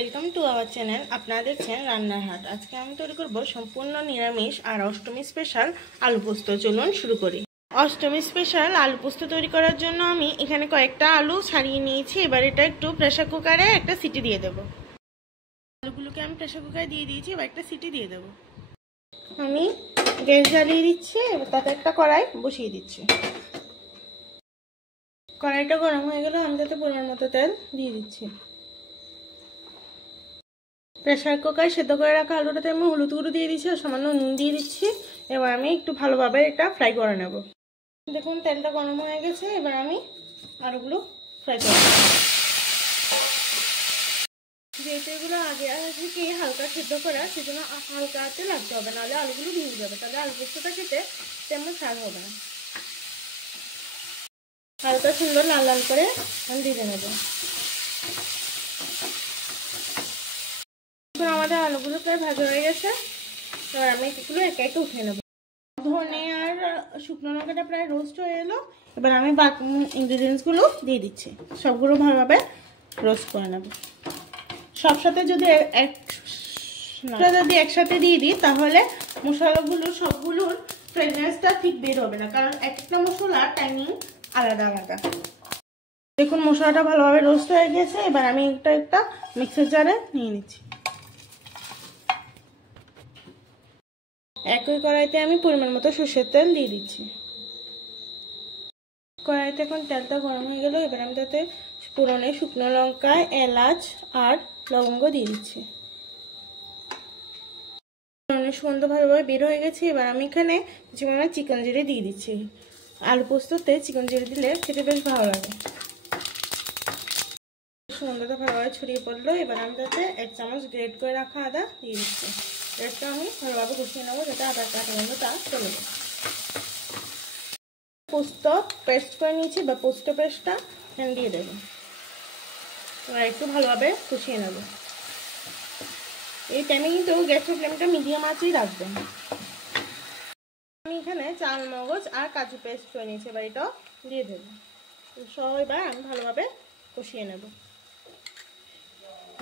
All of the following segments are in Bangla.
Welcome to our channel. আপনারা দেখছেন রান্নার হাট। আজকে আমি তৈরি করব সম্পূর্ণ নিরামিষ আর অষ্টমী স্পেশাল আলু পোস্ত। চলুন শুরু করি। অষ্টমী স্পেশাল আলু পোস্ত তৈরি করার জন্য আমি এখানে কয়েকটা আলু ছাড়িয়ে নিয়েছি। এবার এটা একটু প্রেসার কুকারে একটা সিটি দিয়ে দেব। আলুগুলোকে আমি প্রেসার কুকারে দিয়ে দিয়েছি, এবার একটা সিটি দিয়ে দেব। আমি গ্যাস জ্বালিয়ে দিচ্ছি, এবার তাতে একটা কড়াই বসিয়ে দিচ্ছি। কড়াইটা গরম হয়ে গেলে আমি তাতে পরিমাণ মতো তেল দিয়ে দিচ্ছি। প্রেসার কুকারে সেদ্ধ করে রাখা আলুটাতে আমি হলুদ গুঁড়ো দিয়ে দিচ্ছি আর সামান্য নুন দিয়ে দিচ্ছি। এবার আমি একটু ভালোভাবে এটা ফ্রাই করে নেব। দেখুন তেলটা গরম হয়ে গেছে, এবার আমি আলুগুলো ফ্রাই করে নেব। যেহেতু এগুলো আগে থেকে হালকা সেদ্ধ করা, সেজন্য হালকা হাতে লাগতে হবে, নাহলে আলুগুলো ভিজে যাবে, তাহলে আলু পোস্তটা খেতে তেমন স্বাদ হবে না। হালকা সুন্দর লাল লাল করে আমি ভেজে নেব। আমাদের আলুগুলো প্রায় ভাজা হয়ে গেছে, এবার আমি এগুলো একে একে উঠে নেব। ধনে আর শুকনো লঙ্কাটা প্রায় রোস্ট হয়ে এলো, এবার আমি বাকি ইনগ্রিডিয়েন্টসগুলো দিয়ে দিচ্ছি। সবগুলো ভালোভাবে রোস্ট করে নেব। সব সাথে যদি একসাথে দিয়ে দিই তাহলে মশলাগুলো সবগুলোর ফ্রেগনেন্সটা ঠিক বের হবে না, কারণ এক একটা মশলা টাইমিং আলাদা আলাদা। দেখুন মশলাটা ভালোভাবে রোস্ট হয়ে গেছে, এবার আমি একটা মিক্সার জারে নিয়ে নিচ্ছি। একই কড়াইতে আমি পরিমাণ মতো সরষের তেল দিয়ে দিচ্ছি। কড়াইতে এখন তেলটা গরম হয়ে গেল, এবার আমি তাতে ফোড়নে শুকনো লঙ্কা, এলাচ আর লবঙ্গ দিয়ে দিচ্ছি। ফোড়নের সুগন্ধ ভালোভাবে বের হয়ে গেছে, এবার আমি এখানে কিছু পরিমাণে চিকেন জিরে দিয়ে দিচ্ছি। আলু পোস্ততে চিকেন জিরে দিলে খেতে বেশ ভালো লাগে। সুগন্ধটা ভালোভাবে ছড়িয়ে পড়লো, এবার আমি তাতে 1 চামচ গ্রেট করে রাখা আদা দিয়ে দিচ্ছি। গ্রেটটা আমি ভালোভাবে কষিয়ে নেবো, যাতে আদার কাঁচা গন্ধটা চলে যায়। পোস্ত পেস্ট করে নিয়েছি, বা পোস্ত পেস্টটা এখানে দিয়ে দেবো। এবার একটু ভালোভাবে কষিয়ে নেব। এই টাইমে কিন্তু গ্যাসের ফ্লেমটা মিডিয়াম আঁচেই রাখবেন। আমি এখানে চাল মগজ আর কাজু পেস্ট করে নিয়েছি, এবার এটাও দিয়ে দেবো। সব এবার আমি ভালোভাবে কষিয়ে নেব।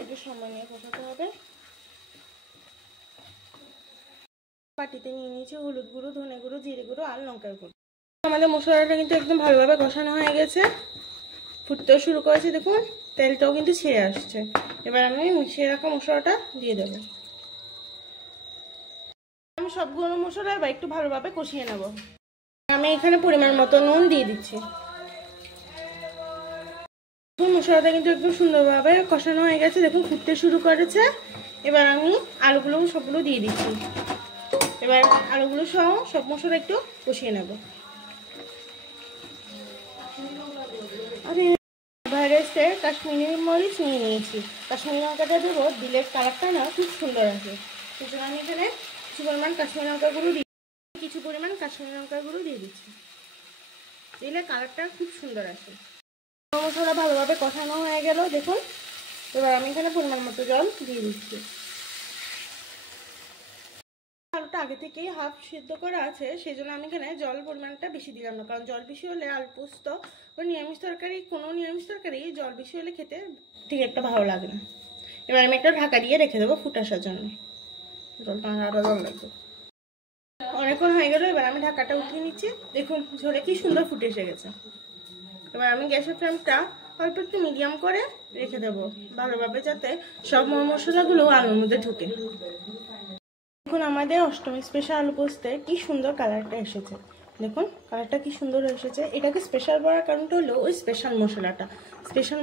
একটু সময় নিয়ে কষাতে হবে। বাটিতে নিয়ে নিয়েছি হলুদ গুঁড়ো, ধনে গুঁড়ো, জিরে গুঁড়ো আর লঙ্কার গুঁড়ো। আমাদের মশলাটা কিন্তু একদম ভালোভাবে কষানো হয়ে গেছে, ফুটতেও শুরু করেছে। দেখুন তেলটাও কিন্তু ছেড়ে আসছে। এবার আমি মিশিয়ে রাখা মশলাটা দিয়ে দেব। আমি সবগুলো মশলা এবার একটু ভালোভাবে কষিয়ে নেব। আমি এখানে পরিমাণ মতো নুন দিয়ে দিচ্ছি। মশলাটা কিন্তু একদম সুন্দরভাবে কষানো হয়ে গেছে, দেখুন ফুটতে শুরু করেছে। এবার আমি আলুগুলো সবগুলো দিয়ে দিচ্ছি। এবার আলুগুলো সহ সব মশলা একটু কষিয়ে নেব। ভাইরাসে কাশ্মীরি মরিচ নিয়ে নিয়েছি, কাশ্মীরি লঙ্কাটা দেবো, দিলে কালারটা না খুব সুন্দর আসে। সেজন্য আমি এখানে কিছু পরিমাণ কাশ্মীরি লঙ্কা গুঁড়ো দিয়ে দিচ্ছি। দিলে কালারটা খুব সুন্দর আসে। মশলা ভালোভাবে কষানো হয়ে গেল, দেখুন। এবার আমি এখানে পরিমাণ মতো জল দিয়ে দিচ্ছি। আলুটা আগে থেকেই হাফ সিদ্ধ করা আছে, সেই জন্য আমি এখানে জল পরিমাণটা বেশি দিলাম না, কারণ জল বেশি হলে আলু পোস্ত বা নিরামিষ তরকারি জল বেশি হলে খেতে ঠিক একটা ভালো লাগে না। এবার আমি একটা ঢাকা দিয়ে রেখে দেবো ফুটে আসার জন্য। জলটা আরো জল লাগবে। অনেকক্ষণ হয়ে গেল, এবার আমি ঢাকাটা উঠিয়ে নিচ্ছি। দেখুন ঝোলে কি সুন্দর ফুটে এসে গেছে। এবার আমি গ্যাসের ফ্লেমটা অল্প একটু মিডিয়াম করে রেখে দেবো ভালোভাবে, যাতে সব মশলাগুলো আলুর মধ্যে ঢুকে। দেখুন আমাদের অষ্টমী স্পেশাল আলু পোস্তে কি সুন্দর কালারটা এসেছে। দেখুন কালারটা কি সুন্দর এসেছে। এটাকে স্পেশাল বলার কারণটা হলো ওই স্পেশাল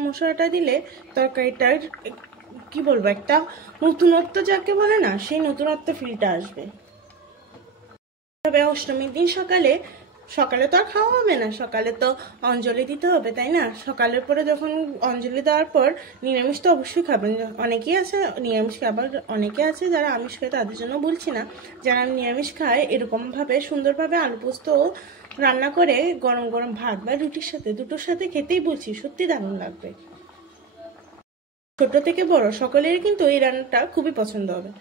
মশলাটা দিলে তরকারিটার কি বলবো, একটা নতুনত্ব যাকে বলে না, সেই নতুনত্ব ফিলটা আসবে। তবে অষ্টমীর দিন সকালে তো আর খাওয়া হবে না, সকালে তো অঞ্জলি দিতে হবে, তাই না? সকালের পরে যখন অঞ্জলি দেওয়ার পর নিরামিষ তো অবশ্যই খাবেন। অনেকেই আছে নিরামিষ খায়, আবার অনেকে আছে যারা আমিষ খায়, তাদের জন্য বলছি না। যারা নিরামিষ খায় এরকমভাবে সুন্দরভাবে আলু পোস্ত রান্না করে গরম গরম ভাত বা রুটির সাথে, দুটোর সাথে খেতেই বলছি সত্যি দারুণ লাগবে। ছোট থেকে বড় সকলেরই কিন্তু এই রান্নাটা খুবই পছন্দ হবে।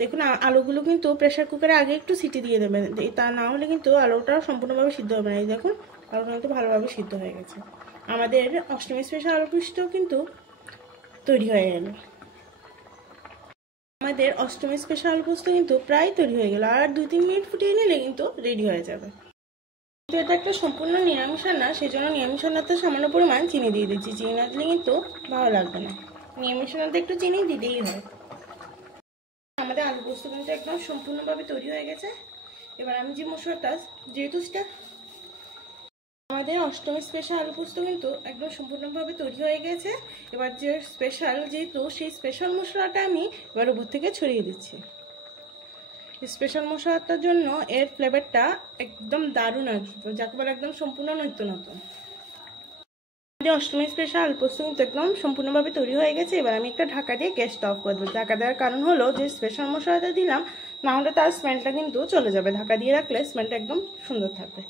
দেখুন আলুগুলো কিন্তু প্রেসার কুকারে আগে একটু সিটি দিয়ে দেবেন, তা না হলে কিন্তু আলুটা সম্পূর্ণভাবে সিদ্ধ হবে না। এই দেখুন আলুটা কিন্তু ভালোভাবে সিদ্ধ হয়ে গেছে। আমাদের অষ্টমী স্পেশাল আলু পোস্ত কিন্তু তৈরি হয়ে গেল। আমাদের অষ্টমী স্পেশাল আলু পোস্ত কিন্তু প্রায় তৈরি হয়ে গেল, আর 2-3 মিনিট ফুটিয়ে নিলে কিন্তু রেডি হয়ে যাবে। তো এটা একটা সম্পূর্ণ নিরামিষ রান্না, সেই জন্য নিরামিষ রান্নাতে সামান্য পরিমাণ চিনি দিয়ে দিচ্ছি। চিনি না দিলে কিন্তু ভালো লাগবে না, নিরামিষ রান্নাতে একটু চিনি দিতেই হয়। আমাদের আলু পোস্ত কিন্তু একদম সম্পূর্ণভাবে তৈরি হয়ে গেছে। এবার আমি যে মশলাটা, যেহেতু সেটা আমাদের অষ্টমী স্পেশাল আলু পোস্ত কিন্তু একদম সম্পূর্ণভাবে তৈরি হয়ে গেছে। এবার যে স্পেশাল, যেহেতু সেই স্পেশাল মশলাটা আমি এবার উপর থেকে ছড়িয়ে দিচ্ছি। স্পেশাল মশলাটার জন্য এর ফ্লেভারটা একদম দারুণ আসবে, যাকে বলে একদম সম্পূর্ণ নিত্য নতুন। অষ্টমী স্পেশাল আলু পোস্ত কিন্তু একদম সম্পূর্ণভাবে তৈরি হয়ে গেছে। এবার আমি একটা ঢাকা দিয়ে গ্যাসটা অফ করে দেবো। ঢাকা দেওয়ার কারণ হলো যে স্পেশাল মশলাটা দিলাম, না হলে তার স্মেলটা কিন্তু চলে যাবে। ঢাকা দিয়ে রাখলে স্মেলটা একদম সুন্দর থাকবে।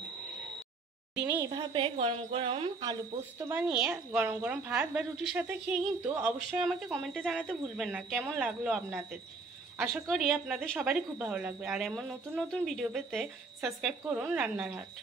দিনে এইভাবে গরম গরম আলু পোস্ত বানিয়ে গরম গরম ভাত বা রুটির সাথে খেয়ে কিন্তু অবশ্যই আমাকে কমেন্টে জানাতে ভুলবেন না কেমন লাগলো আপনাদের। আশা করি আপনাদের সবারই খুব ভালো লাগবে। আর এমন নতুন নতুন ভিডিও পেতে সাবস্ক্রাইব করুন রান্নার হাট।